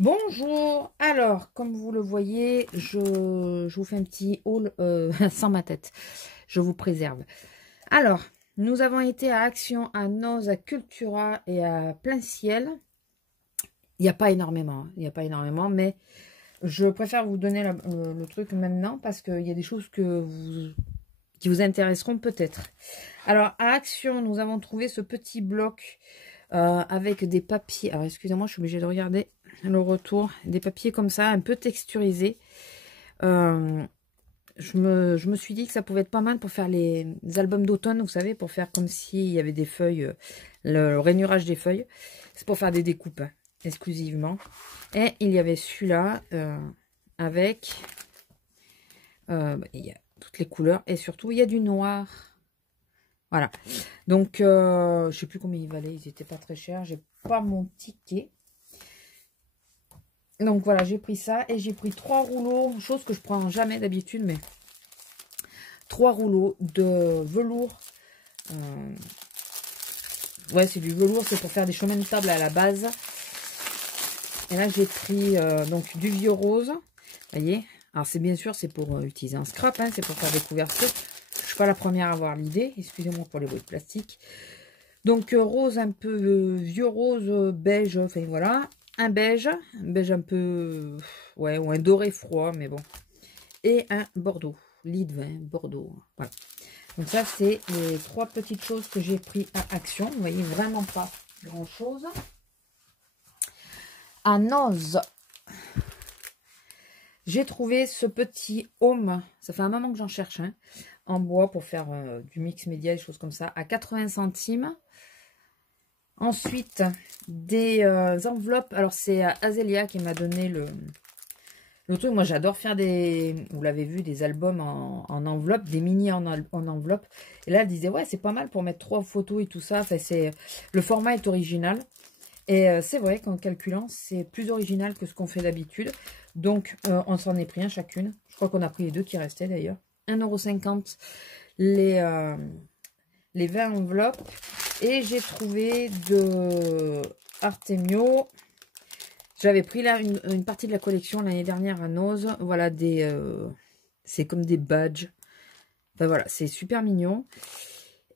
Bonjour, alors comme vous le voyez, je vous fais un petit haul sans ma tête, je vous préserve. Alors, nous avons été à Action, à Noz, à Cultura et à Plein Ciel. Il n'y a pas énormément, il n'y a pas énormément, mais je préfère vous donner le truc maintenant parce qu'il y a des choses qui vous intéresseront peut-être. Alors, à Action, nous avons trouvé ce petit bloc avec des papiers. Alors, excusez-moi, je suis obligée de regarder le retour. Des papiers comme ça, un peu texturisés. Je me suis dit que ça pouvait être pas mal pour faire les albums d'automne, vous savez, pour faire comme s'il y avait des feuilles, le rainurage des feuilles. C'est pour faire des découpes, hein, exclusivement. Et il y avait celui-là avec... il y a toutes les couleurs et surtout, il y a du noir. Voilà. Donc, je sais plus combien ils valaient. Ils étaient pas très chers. J'ai pas mon ticket. Donc, voilà, j'ai pris ça. Et j'ai pris 3 rouleaux. Chose que je prends jamais d'habitude, mais 3 rouleaux de velours. Ouais, c'est du velours. C'est pour faire des chemins de table à la base. Et là, j'ai pris donc du vieux rose. Vous voyez. Alors, c'est bien sûr, c'est pour utiliser un scrap. Hein, c'est pour faire des couvertures. Je suis pas la première à avoir l'idée. Excusez-moi pour les bruits de plastique. Donc, rose un peu vieux rose, beige. Enfin, voilà. Un beige un peu, ouais, ou un doré froid, mais bon. Et un bordeaux, lit de vin, bordeaux, voilà. Donc ça, c'est les 3 petites choses que j'ai pris à Action. Vous voyez, vraiment pas grand-chose. À Noz, j'ai trouvé ce petit home. Ça fait un moment que j'en cherche, hein, en bois pour faire du mix média, des choses comme ça, à 80 centimes. Ensuite, des enveloppes. Alors, c'est Azélia qui m'a donné le truc. Moi, j'adore faire des... Vous l'avez vu, des albums en enveloppe, des mini en enveloppe. Et là, elle disait, ouais, c'est pas mal pour mettre 3 photos et tout ça. Enfin, le format est original. Et c'est vrai qu'en calculant, c'est plus original que ce qu'on fait d'habitude. Donc, on s'en est pris un chacune. Je crois qu'on a pris les 2 qui restaient d'ailleurs. 1,50 € les 20 enveloppes. Et j'ai trouvé de Artemio. J'avais pris là une partie de la collection l'année dernière à Noz. Voilà, c'est comme des badges. Enfin voilà, c'est super mignon.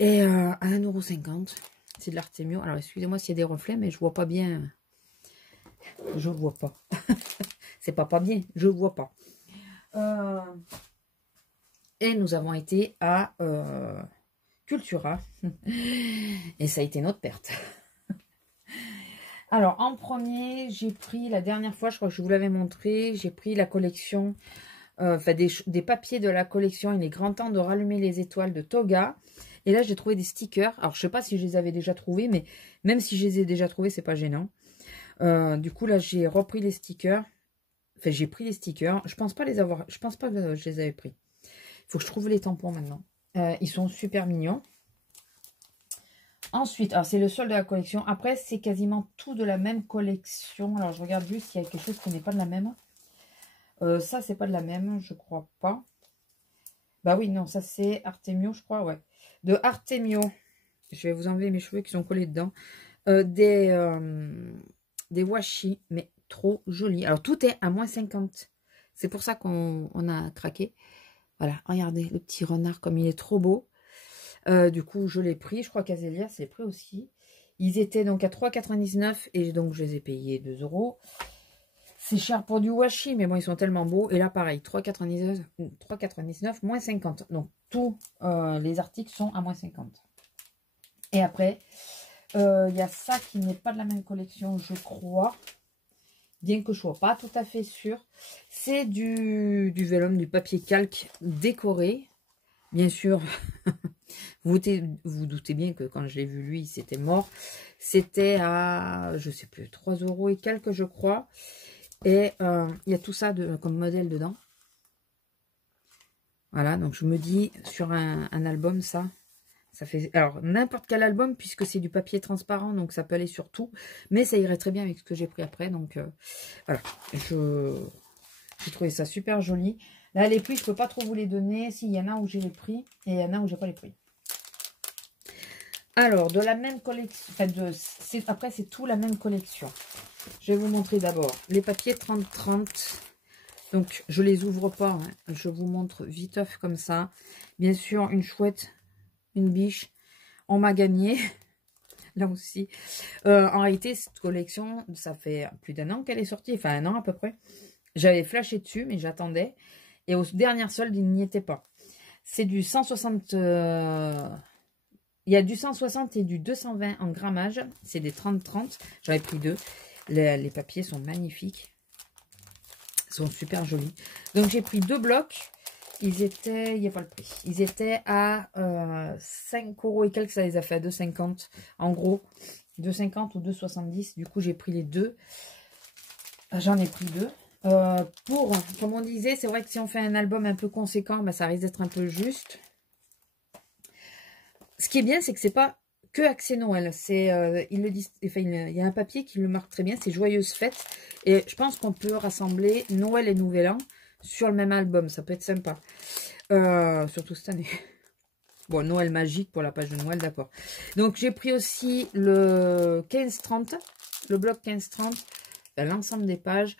Et à 1,50 €. C'est de l'Artemio. Alors excusez-moi s'il y a des reflets, mais je vois pas bien. Je vois pas. C'est pas bien, je vois pas. Et nous avons été à Cultura. Et ça a été notre perte. Alors, en premier, j'ai pris la dernière fois, je crois que je vous l'avais montré, j'ai pris la collection, enfin des papiers de la collection Il est grand temps de rallumer les étoiles de Toga. Et là, j'ai trouvé des stickers. Alors, je sais pas si je les avais déjà trouvés, mais même si je les ai déjà trouvés, c'est pas gênant. Du coup, là, j'ai repris les stickers. Enfin, j'ai pris les stickers. Je pense pas les avoir, je pense pas que je les avais pris. Il faut que je trouve les tampons maintenant. Ils sont super mignons. Ensuite, alors c'est le seul de la collection. Après, c'est quasiment tout de la même collection. Alors, je regarde juste s'il y a quelque chose qui n'est pas de la même. Ça, c'est pas de la même, je crois pas. Bah oui, non, ça c'est Artemio, je crois, ouais. De Artemio. Je vais vous enlever mes cheveux qui sont collés dedans. Des washi, mais trop jolis. Alors, tout est à moins 50. C'est pour ça qu'on a craqué. Voilà, regardez le petit renard comme il est trop beau. Du coup, je l'ai pris. Je crois qu'Azélia, c'est pris aussi. Ils étaient donc à 3,99 € et donc je les ai payés 2 €. C'est cher pour du washi, mais bon, ils sont tellement beaux. Et là, pareil, 3,99, moins 50. Donc, tous les articles sont à moins 50. Et après, il y a ça qui n'est pas de la même collection, je crois. Bien que je ne sois pas tout à fait sûre. C'est du vélum, du papier calque décoré. Bien sûr, vous doutez bien que quand je l'ai vu, lui, c'était mort. C'était à, je sais plus, 3 € et quelques, je crois. Et il y a tout ça comme modèle dedans. Voilà, donc je me dis, sur un album, ça fait... Alors, n'importe quel album, puisque c'est du papier transparent, donc ça peut aller sur tout. Mais ça irait très bien avec ce que j'ai pris après. Donc, voilà, j'ai trouvé ça super joli. Là, les prix, je ne peux pas trop vous les donner. Si, il y en a où j'ai les prix et il y en a où j'ai pas les prix. Alors, de la même collection, enfin après, c'est tout la même collection. Je vais vous montrer d'abord les papiers 30-30. Donc, je les ouvre pas. Hein. Je vous montre viteuf comme ça. Bien sûr, une chouette, une biche. On m'a gagné. Là aussi. En réalité, cette collection, ça fait plus d'1 an qu'elle est sortie. Enfin, 1 an à peu près. J'avais flashé dessus, mais j'attendais. Et aux dernières soldes, il n'y était pas. C'est du 160... Il y a du 160 et du 220 en grammage. C'est des 30-30. J'avais pris 2. Les papiers sont magnifiques. Ils sont super jolis. Donc, j'ai pris 2 blocs. Ils étaient... Il n'y a pas le prix. Ils étaient à 5 € et quelques. Ça les a fait à 2,50. En gros, 2,50 ou 2,70. Du coup, j'ai pris les 2. J'en ai pris 2. Comme on disait, c'est vrai que si on fait un album un peu conséquent, bah, ça risque d'être un peu juste. Ce qui est bien, c'est que c'est pas que Axé Noël. C'est, ils le disent, enfin, il y a un papier qui le marque très bien, c'est Joyeuses Fêtes. Et je pense qu'on peut rassembler Noël et Nouvel An sur le même album. Ça peut être sympa. Surtout cette année. Bon, Noël magique pour la page de Noël, d'accord. Donc, j'ai pris aussi le 15-30, le bloc 15-30, l'ensemble des pages.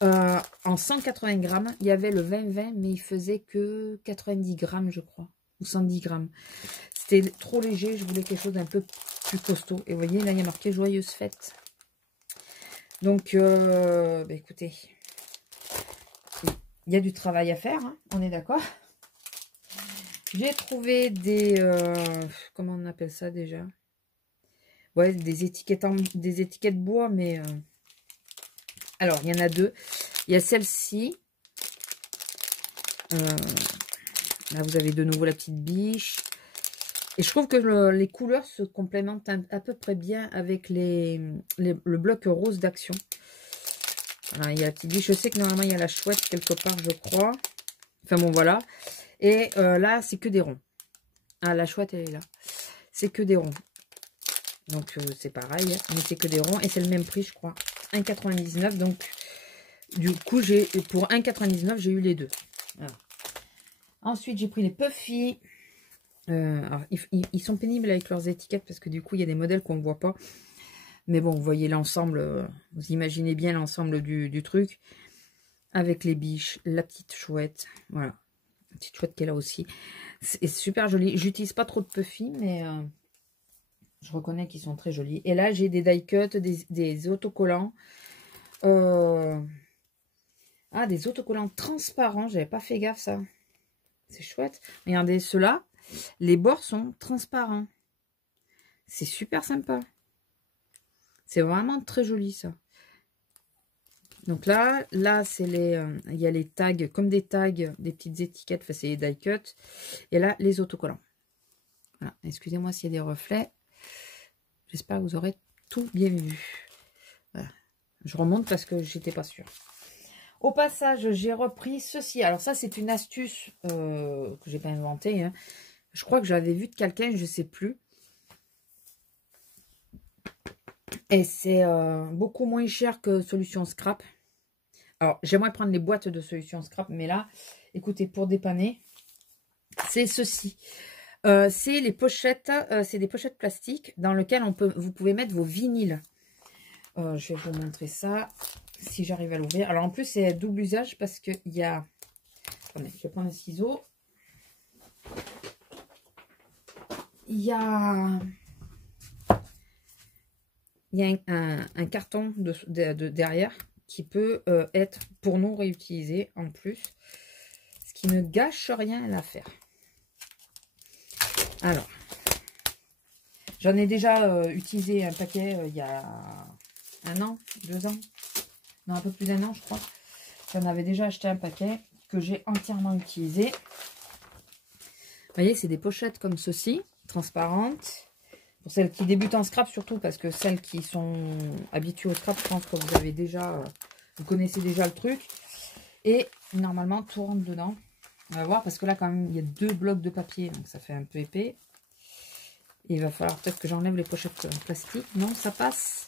En 180 grammes, il y avait le 20-20, mais il faisait que 90 grammes, je crois, ou 110 grammes. C'était trop léger, je voulais quelque chose d'un peu plus costaud. Et vous voyez, là, il y a marqué Joyeuses Fêtes. Donc, bah, écoutez, il y a du travail à faire, hein, on est d'accord. J'ai trouvé des... comment on appelle ça déjà? Ouais, des étiquettes bois, mais... Alors, il y en a 2. Il y a celle-ci. Là, vous avez de nouveau la petite biche. Et je trouve que les couleurs se complémentent à peu près bien avec le bloc rose d'Action. Voilà, il y a la petite biche. Je sais que normalement, il y a la chouette quelque part, je crois. Enfin, bon, voilà. Et là, c'est que des ronds. Ah, la chouette, elle est là. C'est que des ronds. Donc, c'est pareil. Mais c'est que des ronds. Et c'est le même prix, je crois. 1,99. Donc, du coup, pour 1,99, j'ai eu les 2. Voilà. Ensuite, j'ai pris les Puffy. Alors, ils sont pénibles avec leurs étiquettes parce que du coup, il y a des modèles qu'on ne voit pas. Mais bon, vous voyez l'ensemble. Vous imaginez bien l'ensemble du truc. Avec les biches, la petite chouette. Voilà. La petite chouette qui est là aussi. C'est super joli. J'utilise pas trop de Puffy, mais je reconnais qu'ils sont très jolis. Et là, j'ai des die cut, des autocollants. Ah, des autocollants transparents. J'avais pas fait gaffe, ça. C'est chouette. Regardez, ceux-là, les bords sont transparents. C'est super sympa. C'est vraiment très joli, ça. Donc là c'est les... il y a les tags, comme des tags, des petites étiquettes. Enfin, c'est les die cut. Et là, les autocollants. Voilà. Excusez-moi s'il y a des reflets. J'espère que vous aurez tout bien vu. Voilà. Je remonte parce que j'étais pas sûre. Au passage, j'ai repris ceci. Alors ça, c'est une astuce que j'ai pas inventée. Hein. Je crois que j'avais vu de quelqu'un, je sais plus. Et c'est beaucoup moins cher que Solution Scrap. Alors, j'aimerais prendre les boîtes de Solution Scrap, mais là, écoutez, pour dépanner, c'est ceci. C'est les pochettes, c'est des pochettes plastiques dans lesquelles vous pouvez mettre vos vinyles. Je vais vous montrer ça, si j'arrive à l'ouvrir. Alors, en plus, c'est double usage parce qu'il y a... Attendez, je vais prendre un ciseau. Il y a un carton derrière qui peut être pour nous réutilisé en plus. Ce qui ne gâche rien à l'affaire. Alors, j'en ai déjà utilisé un paquet il y a 1 an, 2 ans. Non, un peu plus d'1 an, je crois. J'en avais déjà acheté un paquet que j'ai entièrement utilisé. Vous voyez, c'est des pochettes comme ceci, transparentes. Pour celles qui débutent en scrap, surtout, parce que celles qui sont habituées au scrap, je pense que vous avez déjà, vous connaissez déjà le truc. Et normalement, tout rentre dedans. On va voir, parce que là, quand même, il y a 2 blocs de papier, donc ça fait un peu épais. Et il va falloir peut-être que j'enlève les pochettes en plastique. Non, ça passe.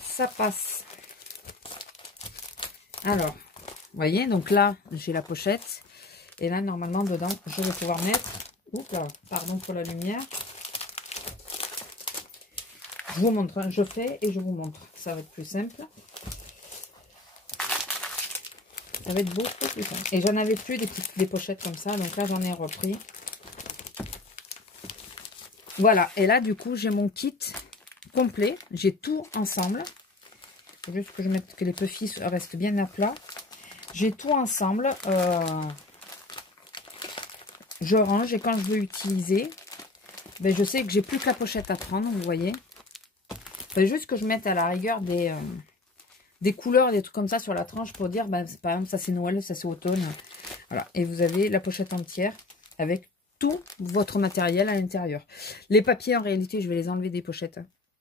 Ça passe. Alors, vous voyez, donc là, j'ai la pochette. Et là, normalement, dedans, je vais pouvoir mettre... Oups là, pardon pour la lumière. Je vous montre, hein, je fais et je vous montre. Ça va être plus simple. Ça va être beaucoup plus simple. Et j'en avais plus des pochettes comme ça. Donc là, j'en ai repris. Voilà. Et là, du coup, j'ai mon kit complet. J'ai tout ensemble. Il faut juste que je mette que les puffis restent bien à plat. J'ai tout ensemble. Je range et quand je veux utiliser, ben, je sais que j'ai plus que la pochette à prendre, vous voyez. Il faut juste que je mette à la rigueur des couleurs, des trucs comme ça sur la tranche pour dire, ben, par exemple, ça c'est Noël, ça c'est automne. Voilà. Et vous avez la pochette entière avec tout votre matériel à l'intérieur. Les papiers, en réalité, je vais les enlever des pochettes.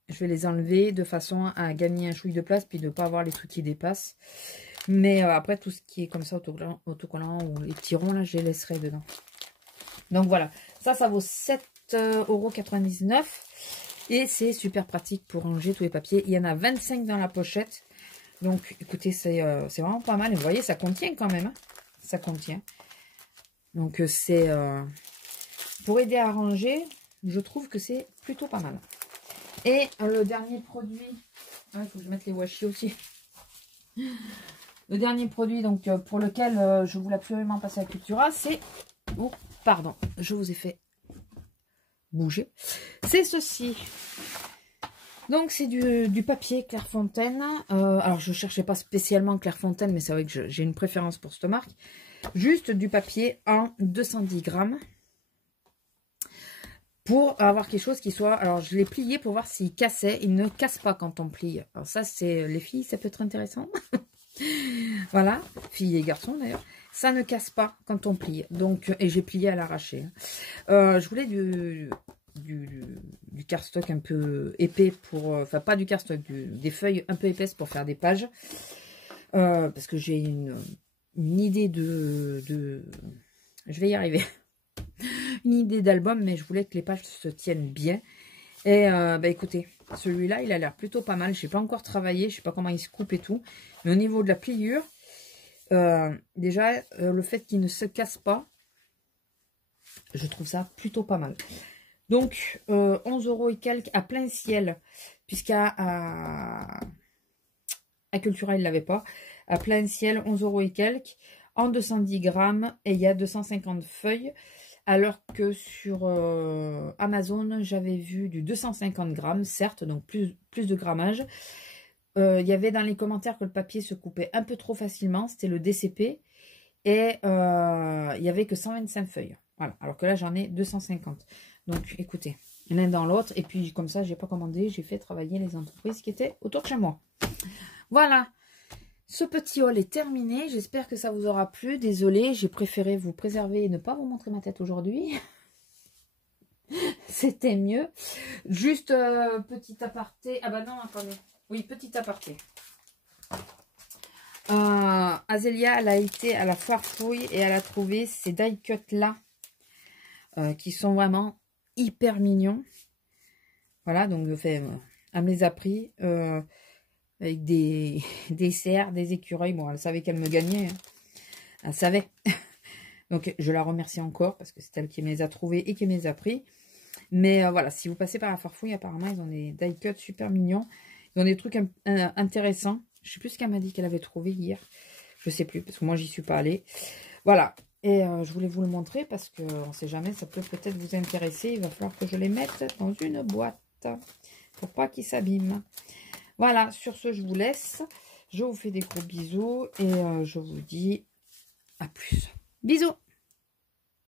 Je vais les enlever de façon à gagner un chouille de place, puis de ne pas avoir les trucs qui dépassent. Mais après, tout ce qui est comme ça, autocollant ou les petits ronds, là, je les laisserai dedans. Donc voilà, ça vaut 7,99 €. Et c'est super pratique pour ranger tous les papiers. Il y en a 25 dans la pochette. Donc écoutez, c'est vraiment pas mal. Et vous voyez, ça contient quand même. Hein, ça contient. Donc c'est pour aider à ranger, je trouve que c'est plutôt pas mal. Et le dernier produit, il faut que je mette les washi aussi. Le dernier produit donc pour lequel je voulais absolument passer à Cultura, c'est... Oh, pardon, je vous ai fait bouger. C'est ceci. Donc c'est du papier Clairefontaine. Alors je cherchais pas spécialement Clairefontaine, mais c'est vrai que j'ai une préférence pour cette marque. Juste du papier en 210 grammes. Pour avoir quelque chose qui soit... Alors je l'ai plié pour voir s'il cassait. Il ne casse pas quand on plie. Alors ça c'est... Les filles, ça peut être intéressant. Voilà, filles et garçons d'ailleurs. Ça ne casse pas quand on plie. Donc, et j'ai plié à l'arraché. Je voulais du cardstock un peu épais pour... Enfin, pas du cardstock, des feuilles un peu épaisses pour faire des pages. Parce que j'ai une idée de... Je vais y arriver. Une idée d'album, mais je voulais que les pages se tiennent bien. Et bah écoutez, celui-là, il a l'air plutôt pas mal. Je n'ai pas encore travaillé, je sais pas comment il se coupe et tout. Mais au niveau de la pliure, déjà, le fait qu'il ne se casse pas, je trouve ça plutôt pas mal. Donc, 11 € et quelques à plein ciel, puisqu'à Cultura, il ne l'avait pas. À plein ciel, 11 € et quelques, en 210 grammes, et il y a 250 feuilles. Alors que sur Amazon, j'avais vu du 250 grammes, certes, donc plus de grammage. Il y avait dans les commentaires que le papier se coupait un peu trop facilement, c'était le DCP. Et il n'y avait que 125 feuilles. Voilà, alors que là, j'en ai 250. Donc, écoutez, l'un dans l'autre. Et puis, comme ça, je n'ai pas commandé, j'ai fait travailler les entreprises qui étaient autour de chez moi. Voilà. Ce petit haul est terminé. J'espère que ça vous aura plu. Désolée, j'ai préféré vous préserver et ne pas vous montrer ma tête aujourd'hui. C'était mieux. Juste petit aparté. Ah bah non, attendez. Oui, petit aparté. Azélia, elle a été à la foire fouille et elle a trouvé ces die cut là qui sont vraiment hyper mignons. Voilà, donc elle me les a pris. Avec des cerfs, des écureuils. Bon, elle savait qu'elle me gagnait. Hein. Elle savait. Donc, je la remercie encore parce que c'est elle qui me les a trouvés et qui me les a pris. Mais voilà, si vous passez par la Farfouille, apparemment, ils ont des die cuts super mignons. Ils ont des trucs intéressants. Je sais plus ce qu'elle m'a dit qu'elle avait trouvé hier. Je sais plus parce que moi, j'y suis pas allée. Voilà. Et je voulais vous le montrer parce qu'on ne sait jamais, ça peut peut-être vous intéresser. Il va falloir que je les mette dans une boîte pour pas qu'ils s'abîment. Voilà, sur ce, je vous laisse. Je vous fais des gros bisous et je vous dis à plus. Bisous!